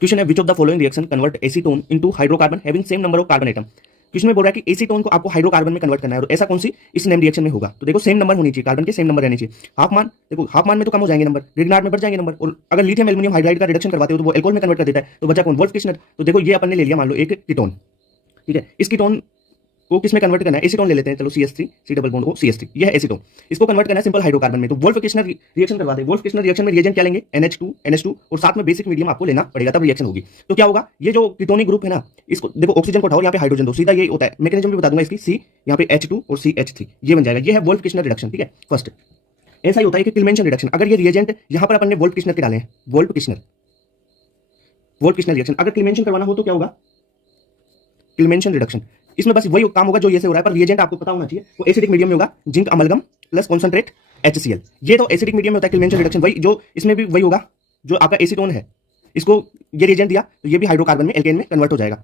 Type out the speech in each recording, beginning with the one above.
Question है, which of the following reaction convert acetone into hydrocarbon having same number of carbon atom. Question में बोल रहा है कि एसीटोन को आपको हाइड्रोकार्बन में कन्वर्ट करना है और ऐसा कौन सी इस नेम रिएक्शन में होगा। तो देखो सेम नंबर होनी चाहिए, कार्बन के सेम नंबर रहने चाहिए। हाफ मान, देखो हाफ मान में तो कम हो जाएंगे नंबर, ग्रिग्नार्ड में बढ़ जाएंगे नंबर। और अगर लिथियम एल्युमिनियम हाइड्राइड का रिडक्शन करवाते हो तो वो एल्कोहल में कन्वर्ट कर देता है, तो बचा कौन, वोल्फ किशनर। तो देखो ये अपन ने ले लिया मान लो एक कीटोन, ठीक है। इस कीटोन को किसमें कन्वर्ट करना है, एसीटोन ले लेते हैं, चलो CH3 C double bond O CH3, यह है एसीटोन। इसको कन्वर्ट करना है सिंपल हाइड्रोकार्बन में, तो वोल्फ किशनर रिएक्शन करवाते हैं। वोल्फ किशनर रिएक्शन में रिएजेंट क्या लेंगे, NH2 और साथ में बेसिक मीडियम आपको लेना पड़ेगा, तब रिएक्शन होगी। तो क्या होगा, ये जो कीटोनिक ग्रुप है ना, इसको देखो ऑक्सीजन को उठाओ, यहाँ पे हाइड्रोजन दो, सीधा ये होता है। मैकेनिज्म भी बता दूंगा इसकी, C यहाँ पे H2 और CH3 ये बन जाएगा, ये है वोल्फ किशनर रिडक्शन, ठीक है। फर्स्ट ऐसा ही होता है कि किल्मेंशन रिडक्शन, अगर ये रिएजेंट यहाँ पर अपन ने वोल्फ किशनर के डाले हैं, वोल्फ किशनर रिएक्शन अगर किल्मेंशन करवाना हो तो क्या होगा, किल्मेंशन रिडक्शन। इसमें बस वही काम होगा जो ये से हो रहा है, पर रिएजेंट आपको पता होना चाहिए। वो एसिडिक मीडियम में होगा, zinc amalgam plus concentrate HCl। ये तो एसिडिक मीडियम में होता है किल्मेंशन रिडक्शन, वही जो इसमें भी वही होगा। जो आपका एसीटोन है, इसको ये रिएजेंट दिया तो ये भी हाइड्रोकार्बन में एल्केन में कन्वर्ट हो जाएगा,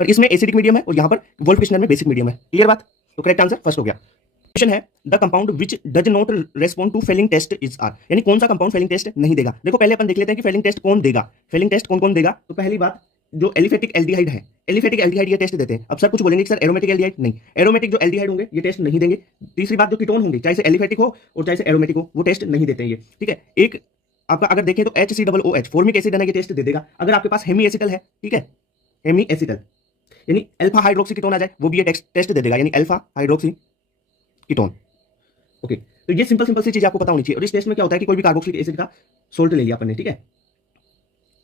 पर इसमें एसिडिक मीडियम है और यहाँ पर वोल्फ किशनर में बेसिक मीडियम है। क्लियर बात, तो करेक्ट आंसर फर्स्ट हो गया। क्वेश्चन है, the compound which does not respond to Fehling test is are, यानी कौन सा कंपाउंड फेलिंग टेस्ट नहीं देगा। देखो पहले अपन देख लेते हैं कि फेलिंग टेस्ट कौन देगा, फेलिंग टेस्ट कौन कौन देगा। तो पहली बात, जो एलिफेटिक एल्डिहाइड है, एलिफेटिक एल्डिहाइड ये टेस्ट देते हैं। अब सर कुछ बोलेंगे कि सर एरोमेटिक एल्डिहाइड नहीं, एरोमेटिक जो एल्डिहाइड होंगे ये टेस्ट नहीं देंगे। तीसरी बात, जो कीटोन होंगे चाहे से एलिफेटिक हो और चाहे से एरोमेटिक हो, वो टेस्ट नहीं देते हैं ये, ठीक है। एक आपका अगर देखें तो HCOOH फॉर्मिक एसिड है ना, ये टेस्ट दे देगा। अगर आपके पास हेमी एसिटल है, ठीक है, हेमी एसिटल यानी अल्फा हाइड्रोक्सी कीटोन आ जाए, वो भी ये टेस्ट दे देगा, यानी अल्फा हाइड्रोक्सी कीटोन। ओके, तो ये सिंपल सी चीज आपको पता होनी चाहिए। और इस टेस्ट में क्या होता है कि कोई भी कार्बोक्सिलिक एसिड का सोल्ट ले लिया अपन ने, ठीक है,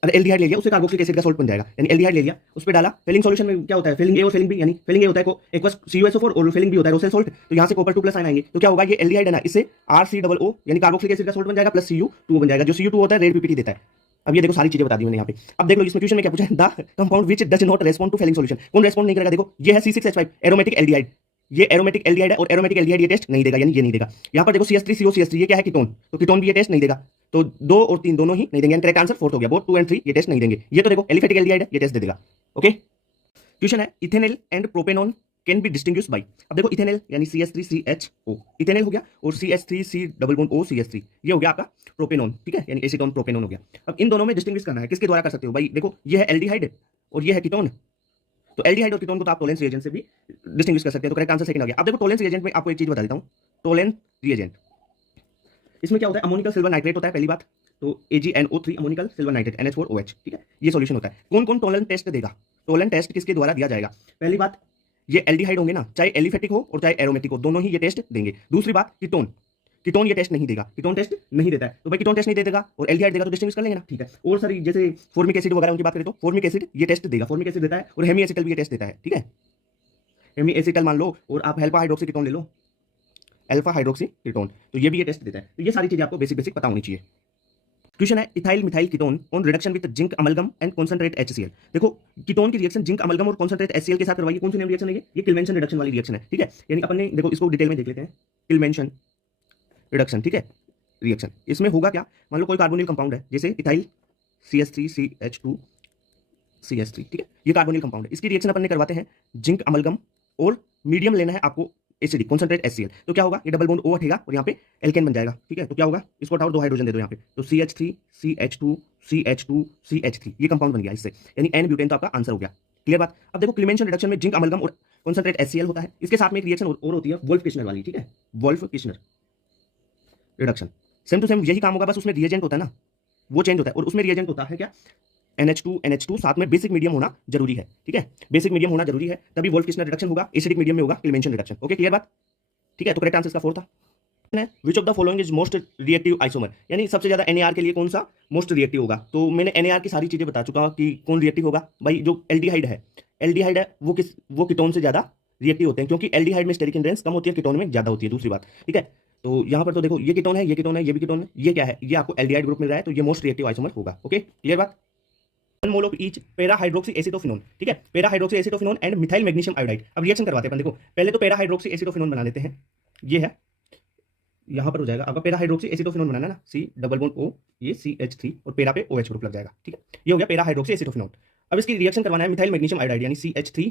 अरे एल्डिहाइड ले लिया, उससे कार्बोक्सिलिक एसिड का सोल्ट बन जाएगा, यानी एल्डिहाइड ले लिया, उस पे डाला। फेलिंग सॉल्यूशन में क्या होता है, फेलिंग ए और फेलिंग बी, यानी फेलिंग ए होता है एक्वस CuSO4 और फेलिंग बी होता है रोसेल सोल्ट। तो यहाँ से कॉपर 2+ आयन आएंगे, तो क्या होगा, ये एल्डिहाइड है ना, इससे RCOO यानी कार्बोक्सिलिक एसिड का सोल्ट बन जाएगा, प्लस Cu2 बन जाएगा। जो Cu2 होता है रेड PPT देता है। अब ये देखो सारी चीजें बता दी मैंने यहाँ पे। अब देख लो इसमें क्वेश्चन में क्या पूछा है, the compound which does not respond to Fehling solution, कौन रेस्पॉन्ड नहीं करेगा। देखो ये है C6H5 एरोमेटिक एल्डिहाइड, ये एरोमेटिक एल्डिहाइड है और एरोमेटिक एल्डिहाइड ये टेस्ट नहीं देगा, यानी ये नहीं देगा। यहाँ पर देखो CH3CO ये क्या है, कीटोन, तो कीटोन भी ये टेस्ट नहीं देगा। तो 2 और 3 दोनों ही नहीं देंगे, करेक्ट आंसर फोर्थ हो गया। बोथ 2 और 3 ये टेस्ट नहीं देंगे। ये तो देखो एलिफेटिक एल्डिहाइड है, ये टेस्ट दे देगा। ओके, क्वेश्चन है, ethanol and propanone can be distinguished by. अब देखो इथेनॉल यानी CH3CHO इथेनॉल हो गया, और CH3C double bond O CH3 ये हो गया आपका प्रोपेनॉन, ठीक है, यानी एसीटोन प्रोपेनॉन हो गया। अब इन दोनों में डिस्टिंग्विश करना है, किसके द्वारा कर सकते हो भाई। देखो ये है एल्डिहाइड और ये है कीटोन, तो एल्डिहाइड और कीटोन को तो आप टोलेंस रिएजेंट से भी डिस्टिंग्विश कर सकते हैं। तो करेक्ट आंसर सेकंड आ गया। अब देखो टोलेंस रिएजेंट में आपको एक चीज बता देता हूं, टोलेंस रिएजेंट इसमें क्या होता है, अमोनिकल सिल्वर नाइट्रेट होता है पहली बात, तो AgNO3 ammoniacal silver nitrate NH4OH, ठीक है, ये सॉल्यूशन होता है। कौन कौन टोलेंस टेस्ट देगा, टोलेंस टेस्ट किसके द्वारा दिया जाएगा। पहली बात, ये एल्डिहाइड होंगे ना, चाहे एलिफेटिक हो और चाहे एरोमेटिक हो, दोनों ही ये टेस्ट देंगे। दूसरी बात, कीटोन ये टेस्ट नहीं देगा, कीटोन टेस्ट नहीं देता है, तो भाई कीटोन टेस्ट नहीं देगा और एल्डिहाइड देगा, तो डिस्टिंग्विश कर लेंगे ना, ठीक है। और सर जैसे फॉर्मिक एसिड वगैरह उनकी बात करें तो फॉर्मिक एसिड ये टेस्ट देगा, फॉर्मिक एसिड देता है, और हेमी एसिटल भी ये टेस्ट देता है, ठीक है। हेमी एसिटल मान लो, और आप अल्फा हाइड्रोक्सी कीटोन ले लो, अल्फा हाइड्रोक्सी कीटोन, तो ये भी ये टेस्ट देता है। तो ये सारी चीजें आपको बेसिक पता होनी चाहिए। क्वेश्चन है, ethyl methyl ketone on reduction with zinc amalgam and concentrate HCl। देखो कीटोन की रिएक्शन जिंक अमलगम और कॉन्सेंट्रेट HCl के साथ करवाइए, कौन सी नेम रिएक्शन है ये किल्मेंशन रिडक्शन वाली रिएक्शन है, ठीक है। यानी अपन ने देखो इसको डिटेल में देख लेते हैं, किल्मेंशन रिडक्शन, ठीक है, रिएक्शन। इसमें होगा क्या, मान लो कोई कार्बोनिल कंपाउंड है, जैसे इथाइल CH3CH2 CH3, ठीक है, ये कार्बोनिल कंपाउंड है, इसकी रिएक्शन अपन ने करवाते हैं जिंक अमलगम, और मीडियम लेना है आपको एसिडिक कॉन्सेंट्रेट HCl। तो क्या होगा, ये डबल बॉन्ड O हटेगा और यहाँ पे एल्केन बन जाएगा, ठीक है। तो क्या होगा, इसको हटाओ, 2 हाइड्रोजन दे दो यहाँ पे, तो CH3 CH2 CH2 CH3 ये कंपाउंड बन गया इससे, यानी N ब्यूटेन तो आपका आंसर हो गया। क्लियर बात। अब देखो क्लिमेंशन रिडक्शन में जिंक अमलगम और कॉन्सेंट्रेट HCl होता है, इसके साथ में एक रिएक्शन और होती है वोल्फ किशनर वाली, ठीक है, Wolff Kishner reduction. Same to same यही काम होगा, बस उसमें रिएजेंट होता है ना, वो चेंज होता है, और उसमें रिएजेंट होता है क्या, NH2 साथ में बेसिक मीडियम होना जरूरी है, ठीक है, बेसिक मीडियम होना जरूरी है, तभी वोल्फ किशनर रिडक्शन होगा। एसिडिक मीडियम में होगा क्लिमेंशन रिडक्शन। ओके, क्लियर बात, ठीक है। तो करेक्ट आंसर इसका फोर्थ था। Which of the following is most reactive isomer, यानी सबसे ज्यादा NAR के लिए कौन सा मोस्ट रिएक्टिव होगा। तो मैंने NAR की सारी चीजें बता चुका कि कौन रिएक्टिव होगा भाई, जो एल्डिहाइड है वो कीटोन से ज्यादा रिएक्टिव होते हैं, क्योंकि एल्डिहाइड में स्टेरिक हिंड्रेंस कम होती है, कीटोन में ज्यादा होती है। दूसरी बात, ठीक है, तो यहाँ पर तो देखो ये कीटोन है, ये कीटोन है, ये भी कीटोन है, ये क्या है, ये आपको एल्डिहाइड ग्रुप मिल रहा है, तो ये मोस्ट रिएक्टिव आइसोमर होगा। ओके, क्लियर बात। 1 mole of each para hydroxy acetophenone, ठीक है, para hydroxy acetophenone and methyl magnesium iodide. अब रिएक्शन करवाते हैं अपन, देखो पहले तो पैरा हाइड्रोक्सी एसिटोफिनोन बना लेते हैं, ये है यहाँ पर हो जाएगा आपका पैरा हाइड्रोक्सी एसिटोफिनोन बनाना ना, C डबल बॉन्ड O ये CH3 और पैरा पे OH ग्रुप लग जाएगा, ठीक है, ये हो गया पैरा हाइड्रोक्सी एसिटोफिनोन। अब इसकी रिएक्शन करवाना है मिथाइल मैग्नीशियम आयोडाइड यानी CH3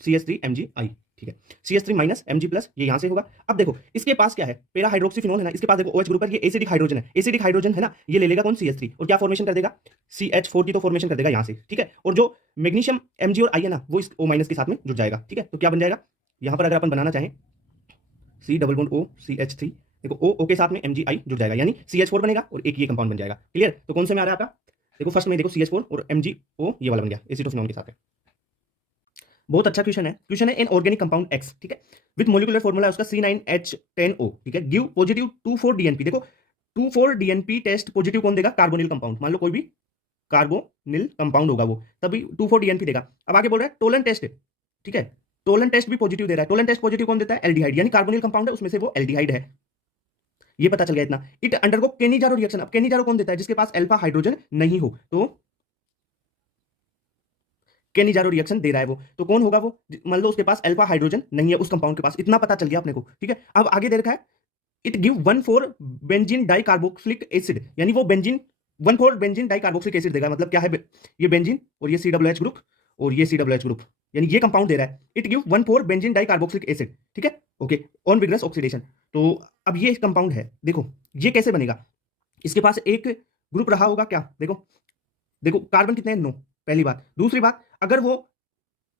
CH3 MgI, ठीक है। CH3 माइनस Mg+, ये यहां से होगा। अब देखो इसके पास क्या है, पेरा हाइड्रोक्सीफिनोल है ना, इसके पास देखो OH ग्रुप है, ये एसिडिक हाइड्रोजन है, एसिडिक हाइड्रोजन है ना, ये ले लेगा कौन, CH3, और क्या फॉर्मेशन कर देगा, CH4 की तो फॉर्मेशन कर देगा यहां से, ठीक है। और जो मैग्नीशियम Mg और I है ना, वो इस O- के साथ में जुड़ जाएगा, ठीक है। तो क्या बन जाएगा, यहां पर अगर अपन बनाना चाहें C double bond O CH3, देखो O के साथ में MgI जुड़ जाएगा, यानी CH4 बनेगा और एक ये कंपाउंड बन जाएगा। क्लियर। तो कौन से में आ रहा है आपका, देखो फर्स्ट में देखो CH4 और MgO ये वाला बन गया एसिटोफिनोन के साथ है। बहुत अच्छा क्वेश्चन है इन ऑर्गेनिक कंपाउंड X, ठीक है, विद मोलिकुलर फॉर्मूला उसका C9H10O, ठीक है, गिव पॉजिटिव 2,4-DNP। देखो 2,4-DNP टेस्ट पॉजिटिव कौन देगा, कार्बोनिल कंपाउंड, मान लो कोई भी कार्बोनिल कंपाउंड होगा वो, तभी 2,4-DNP देगा। अब आगे बोल रहा है टोलन टेस्ट, ठीक है, टोलन टेस्ट भी पॉजिटिव दे रहा है। टोलन टेस्ट पॉजिटिव कौन देता है, एल्डिहाइड, यानी कार्बोनिल कंपाउंड है उसमें से वो एल्डिहाइड है, ये पता चल गया इतना। इट अंडरगो केनिजारो रिएक्शन, अब केनिजारो कौन देता है, जिसके पास अल्फा हाइड्रोजन नहीं हो, तो केनिजारो रिएक्शन दे रहा है वो, तो कौन होगा वो, मान लो उसके पास अल्फा हाइड्रोजन नहीं है उस कंपाउंड के पास, इतना पता चल गया अपने को, ठीक है। अब आगे दे रखा है it give 1,4 benzene di carboxylic acid, यानी वो benzene 1,4 benzene di carboxylic acid देगा, मतलब क्या है, ये बेंजीन और ये COOH ग्रुप और ये COOH ग्रुप, यानी ये कंपाउंड दे रहा है। It give 1,4 benzene di carboxylic acid, ठीक है, ओके, ऑन विग्रस ऑक्सीडेशन। तो अब ये कंपाउंड है, देखो ये कैसे बनेगा, इसके पास एक ग्रुप रहा होगा क्या, देखो देखो कार्बन कितने हैं, 9, पहली बात। दूसरी बात, अगर वो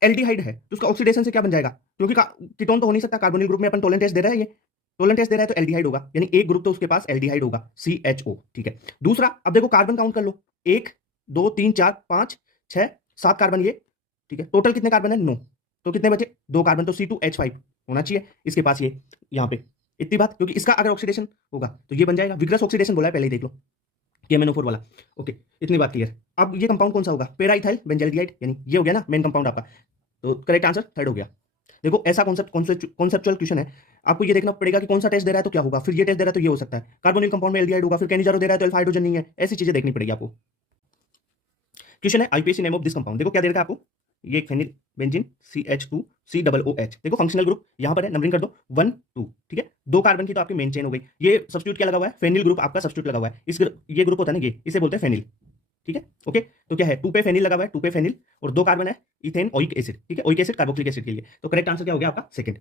एल्डिहाइड है तो उसका ऑक्सीडेशन से क्या बन जाएगा, क्योंकि कीटोन तो हो नहीं सकता, कार्बोनिल ग्रुप में अपन टोलन टेस्ट दे रहा है, ये टोलन टेस्ट दे रहा है तो एल्डिहाइड होगा, यानी एक ग्रुप तो उसके पास एल्डिहाइड होगा CHO, ठीक है। दूसरा, अब देखो कार्बन काउंट कर लो, 1 2 3 4 5 6 7 कार्बन ये, ठीक है, टोटल कितने कार्बन है, 9, तो कितने बचे, 2 कार्बन, तो C2H5 होना चाहिए इसके पास, ये यहाँ पे इतनी बात, क्योंकि इसका अगर ऑक्सीडेशन होगा तो ये बन जाएगा, विग्रस ऑक्सीडेशन बोला है पहले ही देख लो, KMNO4 वाला, ओके, इतनी बात क्लियर। अब ये कंपाउंड कौन सा होगा, पेराइथाइल बेंजाल्डिहाइड, यानी ये हो गया ना मेन कंपाउंड आपका, तो करेक्ट आंसर थर्ड हो गया। देखो ऐसा कॉन्सेप्चुअल क्वेश्चन है, आपको ये देखना पड़ेगा कि कौन सा टेस्ट दे रहा है तो क्या होगा, फिर ये टेस्ट दे रहा है तो ये हो सकता है, कार्बोनिल कंपाउंड में एल्डिहाइड होगा, फिर केनिजारो दे रहा है तो अल्फा हाइड्रोजन नहीं है, ऐसी चीजें देखनी पड़ेगी आपको। क्वेश्चन है IUPAC name of this compound, देखो क्या दे रखा है आपको, ये एक फेनिल बेंजीन CH2 COOH, देखो फंक्शनल ग्रुप यहां पर है, नंबरिंग कर दो 1 2, ठीक है, 2 कार्बन की तो आपकी मेन चेन हो गई, ये सब्स्टिट्यूट क्या लगा हुआ है, फेनिल ग्रुप आपका सब्स्टिट्यूट लगा हुआ है, ये ग्रुप होता है ना, ये इसे बोलते हैं फेनिल, ठीक है, ओके। तो क्या है, 2 पे फेनिल लगा हुआ है, 2 पे फेनिल और 2 कार्बन है इथेन ओइक एसिड, ठीक है, ओइक एसिड कार्बोक्सिलिक एसिड के लिए, तो करेक्ट आंसर क्या हो गया आपका सेकंड।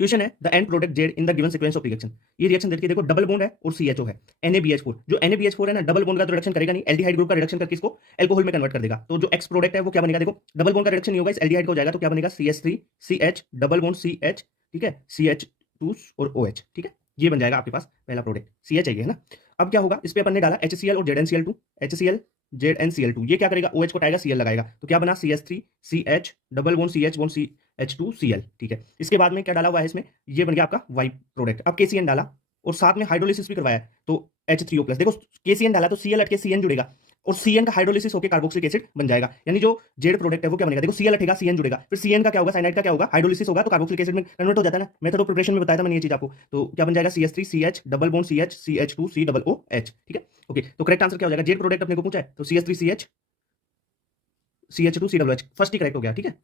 क्वेश्चन है the end product Z in the given sequence of reaction, ये रिएक्शन देखिए, देखो डबल बॉन्ड है और CHO है, NaBH4, जो NaBH4 है ना, डबल बॉन्ड का तो रिडक्शन करेगा नहीं, एल्डिहाइड ग्रुप का रिडक्शन करके इसको अल्कोहल में कन्वर्ट कर देगा, तो जो एक्स प्रोडक्ट है वो क्या बनेगा, देखो डबल बॉन्ड का रिडक्शन नहीं होगा, इस एल्डिहाइड का हो जाएगा, तो क्या बनेगा CH3 CH double bond CH, ठीक है, CH2 और OH, ठीक है, ये बन जाएगा आपके पास पहला प्रोडक्ट, CH है ये, है ना। अब क्या होगा, इस पे अपन ने डाला HCl और ZnCl2, HCl ZnCl2, ये क्या करेगा, OH को उठाएगा, Cl लगाएगा, तो क्या बना CH3 CH double bond CH bond CH2Cl, ठीक है। इसके बाद में क्या डाला हुआ है इसमें, ये बन गया आपका वाई प्रोडक्ट। अब KCN डाला और साथ में हाइड्रोलिसिस भी करवाया, तो H3O+, देखो KCN डाला तो Cl हट के CN जुड़ेगा और CN का हाइड्रोलिसिस होकर कार्बोक्सिलिक एसिड बन जाएगा, यानी जो जेड प्रोडक्ट है वो क्या बनेगा, देखो Cl हटेगा CN जुड़ेगा, फिर CN का क्या होगा, साइनाइड का क्या होगा, हाइड्रोलिसिस होगा तो कार्बोक्सिलिक एसिड में कन्वर्ट हो जाता है ना, मेथड ऑफ प्रिपरेशन में बताया था मैंने ये चीज आपको, तो क्या बन जाएगा CH3 CH double bond CH CH2 COOH, ठीक है, ओके। तो करेक्ट आंसर क्या हो जाएगा, जेड प्रोडक्ट अपने को पूछा है तो CH3 CH CH2 COOH first ही करेक्ट हो गया, ठीक है।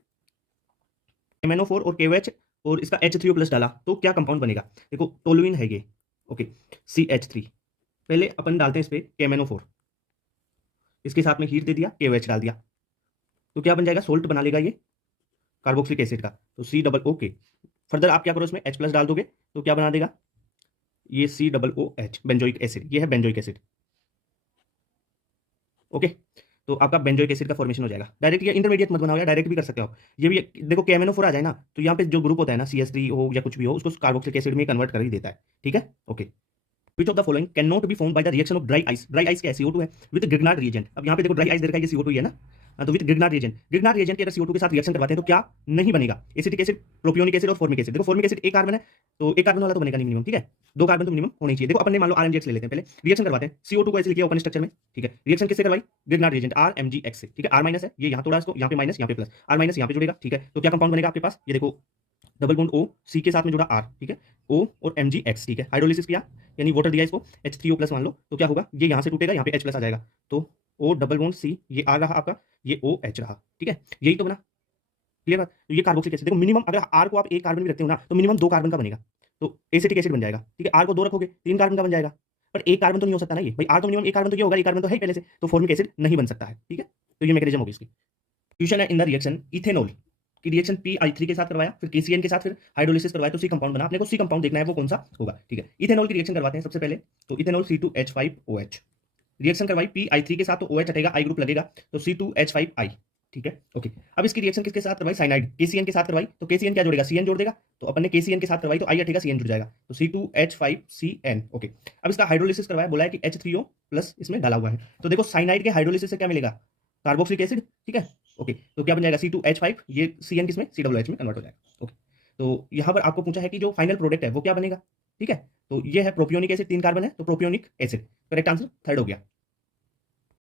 MnO4 और KOH और इसका H3O+ डाला तो क्या कंपाउंड बनेगा, देखो टोलुइन है ये, ओके, CH3, पहले अपन डालते हैं इस पे KMnO4, इसके साथ में हीट दे दिया, KOH डाल दिया, तो क्या बन जाएगा, सोल्ट बना लेगा ये कार्बोक्सिलिक एसिड का, तो COO, फर्दर आप क्या करो इसमें H+ डाल दोगे तो क्या बना देगा, ये COOH बेंजोइक एसिड, ये है बेंजोइक एसिड, ओके। तो आपका बेंजोइक एसिड का फॉर्मेशन हो जाएगा, डायरेक्ट या इंटरमीडिएट मत बनाओ, या डायरेक्ट भी कर सकते हो आप, ये भी देखो KMnO4 आ जाए ना, तो यहाँ पे जो ग्रुप होता है ना CH3 हो या कुछ भी हो, उसको कार्बोक्सिलिक एसिड में कन्वर्ट कर ही देता है, ठीक है, okay. Which of the following cannot be formed by the reaction of dry ice? Dry ice क्या है, CO2 है, with Grignard reagent। अब यहाँ पे देखो ड्राई आइस दे रखा है, ये CO2 ही है ना, तो विद ग्रिग्नार्ड रिएजेंट की अगर CO2 के साथ रिएक्शन करवाते हैं तो क्या नहीं बनेगा, एसिटिक एसिड, प्रोपियोनिक एसिड और फॉर्मिक एसिड। देखो फॉर्मिक एसिड एक कार्बन है तो एक कार्बन वाला तो बनेगा नहीं मिनिमम, ठीक है, 2 कार्बन तो मिनिमम होने चाहिए। देखो अपन ने मान लो RMGX ले लेते हैं, पहले रिएक्शन करवाते हैं, CO2 को ऐसे लिखिए ओपन स्ट्रक्चर में, ठीक है, रिएक्शन किससे करवाई, ग्रिग्नार्ड रिएजेंट RMGX से, ठीक है, R माइनस है, ये यहाँ तोड़ा इसको, यहाँ पे माइनस, यहाँ पे प्लस, R माइनस यहाँ पे जुड़ेगा, ठीक है, तो क्या कंपाउंड बनेगा आपके पास, ये देखो डबल बॉन्ड O, C के साथ में जुड़ा R, ठीक है, O और MgX, ठीक है, हाइड्रोलिसिस किया यानी वाटर दिया इसको, H3O+ मान लो, तो क्या होगा, ये यहाँ से टूटेगा, यहाँ पे H+ आ जाएगा, तो O डबल बॉन्ड C, ये R रहा आपका, ये OH रहा, ठीक है, यही तो बना, क्लियर बात। तो ये कार्बोक्सिलिक एसिड, देखो मिनिमम अगर R को आप एक कार्बन भी रखते हो ना तो मिनिमम 2 कार्बन का बनेगा, तो एसिटिक एसिड बन जाएगा, ठीक है, R को 2 रखोगे 3 कार्बन का बन जाएगा, पर एक कार्बन तो नहीं हो सकता ना, ये भाई R तो मिनिमम एक कार्बन तो ये होगा, एक कार्बन तो है ही पहले से, तो फॉर्मिक एसिड नहीं बन सकता है, ठीक है, तो ये मैकेनिज्म होगी इसकी। क्वेश्चन है इन द रिएक्शन इथेनॉल कि रिएक्शन PI3 के साथ करवाया, फिर KCN के साथ फिर हाइड्रोलिसिस करवाया तो सी कंपाउंड बना। अपने को सी कंपाउंड देखना है वो कौन सा होगा, ठीक है। इथेनॉल की रिएक्शन करवाते हैं सबसे पहले, तो इथेनॉल C2H5OH रिएक्शन करवाई PI3 के साथ तो OH हटेगा, I ग्रुप लगेगा तो C2H5I, ठीक है, ओके। अब इसकी रिएक्शन किसके साथ करवाई, साइनाइड KCN के साथ करवाई तो KCN क्या जोड़ेगा, CN जोड़ देगा, तो अपन ने KCN के साथ करवाई तो I हटेगा, CN जुड़ जाएगा तो C2H5CN, ओके। अब इसका हाइड्रोलिसिस करवाया, बोला है कि H3O प्लस इसमें डाला हुआ है, तो देखो साइनाइड के हाइड्रोलिसिस से क्या मिलेगा, कार्बोक्सिलिक एसिड, ठीक है, ओके। तो क्या बन जाएगा C2H5, ये CN किसमें COOH में कन्वर्ट हो जाएगा, ओके। तो यहाँ पर आपको पूछा है कि जो फाइनल प्रोडक्ट है वो क्या बनेगा, ठीक है। तो ये है प्रोपियोनिक एसिड, 3 कार्बन है तो propionic acid, correct answer third हो गया।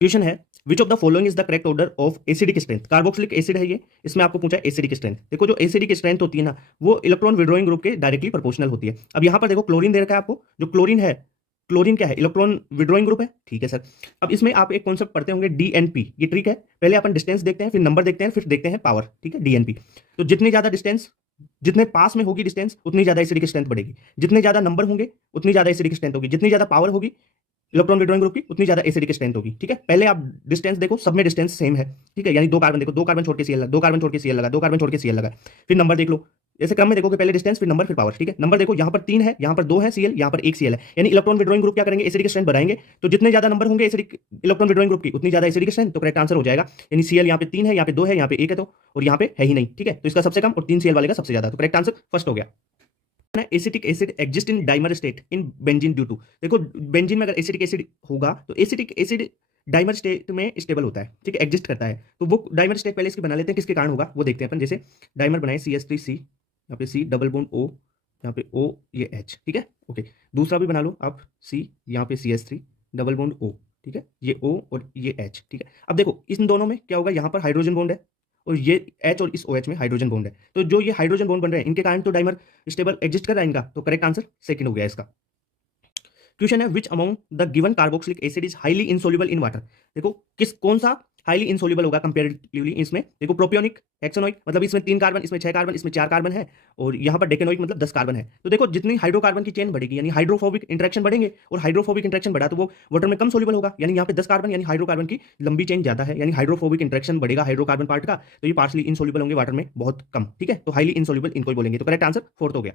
क्वेश्चन है which of the following is the correct order of acidic strength. Carboxylic acid है ये, इसमें आपको पूछा है एसिडिक स्ट्रेंथ। देखो जो एसिडिक स्ट्रेंथ होती है ना वो इलेक्ट्रॉन विड्रॉइंग ग्रुप के डायरेक्टली प्रोपोर्शनल होती है। अब यहाँ पर देखो क्लोरीन दे रखा है आपको, जो क्लोरीन है, क्लोरीन क्या है, इलेक्ट्रॉन विड्रॉइंग ग्रुप है, ठीक है सर। अब इसमें आप एक कॉन्सेप्ट पढ़ते होंगे DNP, ये ट्रिक है, पहले अपन डिस्टेंस देखते हैं, फिर नंबर देखते हैं, फिर देखते हैं पावर, ठीक है, DNP। तो जितनी ज्यादा डिस्टेंस, जितने पास में होगी डिस्टेंस उतनी ज्यादा एसिडिक स्ट्रेंथ बढ़ेगी, जितने ज्यादा नंबर होंगे उतनी ज्यादा एसिडिक स्ट्रेंथ होगी, जितनी ज्यादा पावर होगी इलेक्ट्रॉन विड्रॉइंग ग्रुप की उतनी ज्यादा एसिडिक स्ट्रेंथ होगी, ठीक है। पहले आप डिस्टेंस देखो, सब में डिस्टेंस सेम है, ठीक है, यानी 2 कार्बन देखो, 2 कार्बन छोड़ के Cl लगा, 2 कार्बन छोड़ के Cl लगा, 2 कार्बन छोड़ के Cl लगा, फिर नंबर देख लो, ऐसे क्रम में देखो कि पहले डिस्टेंस फिर नंबर फिर पावर, ठीक है। नंबर देखो यहाँ पर 3 है, यहाँ पर 2 है Cl, यहाँ पर 1 Cl है, यानी इलेक्ट्रॉन विड्रॉइंग ग्रुप क्या करेंगे, एसिडिक स्ट्रेंथ बढ़ाएंगे, तो जितने ज्यादा नंबर होंगे एसिडिक इलेक्ट्रॉन विड्रॉइंग ग्रुप की उतनी ज्यादा एसिडिक स्ट्रेंथ, तो करेक्ट आंसर हो जाएगा, यानी Cl यहाँ पे 3 है, यहाँ पे 2 है, यहाँ पे 1 है, तो और यहाँ पे है ही नहीं, ठीक है, तो इसका सबसे कम और 3 Cl वाले का सबसे ज्यादा, तो करेक्ट आंसर फर्स्ट हो गया। Acetic acid exist in dimer state in benzene due to, देखो बेंजीन में अगर एसिटिक एसिड होगा तो एसिटिक एसिड डाइमर स्टेट में स्टेबल होता है, ठीक है, एग्जिस्ट करता है। तो वो डाइमर स्टेट पहले इसकी बना लेते हैं, किसके कारण होगा वो देखते हैं अपन। जैसे डाइमर बनाए CH3C, यहाँ पे C डबल बॉन्ड O, यहाँ पे O ये H, ठीक है, ओके। दूसरा भी बना लो आप C, यहाँ पे CH3 डबल बॉन्ड O, ठीक है, ये O और ये H, ठीक है। अब देखो इन दोनों में क्या होगा, यहाँ पर हाइड्रोजन बॉन्ड है और ये H और इस OH में हाइड्रोजन बॉन्ड है, तो जो ये हाइड्रोजन बॉन्ड बन रहे हैं इनके कारण तो डाइमर स्टेबल एग्जिस्ट कर रहा है इनका, तो करेक्ट आंसर सेकंड हो गया इसका। क्वेश्चन है which among the given carboxylic acid is highly insoluble in water. देखो किस कौन सा हाईली इनसोल्युबल होगा कंपैरेटिवली इसमें, देखो प्रोपियोनिक, हेक्सेनोइक मतलब इसमें 3 कार्बन, इसमें 6 कार्बन, इसमें 4 कार्बन है, और यहाँ पर डेकेनोइक मतलब 10 कार्बन है। तो देखो जितनी हाइड्रोकार्बन की चेन बढ़ेगी यानी हाइड्रोफोबिक इंटरेक्शन बढ़ेंगे, और हाइड्रोफोबिक इंटरेक्शन बढ़ा तो वो वाटर में कम सोल्युबल होगा, यानी यहाँ पे 10 कार्बन यानी हाइड्रोकार्बन की लंबी चेन ज्यादा है, यानी हाइड्रोफोबिक इंटरेक्शन बढ़ेगा हाइड्रोकार्बन पार्ट का, तो ये पार्शली इनसोल्युबल होंगे वाटर में बहुत कम, ठीक है, तो हाईली इनसोल्युबल इनको ही बोलेंगे, तो करेक्ट आंसर फोर्थ हो गया।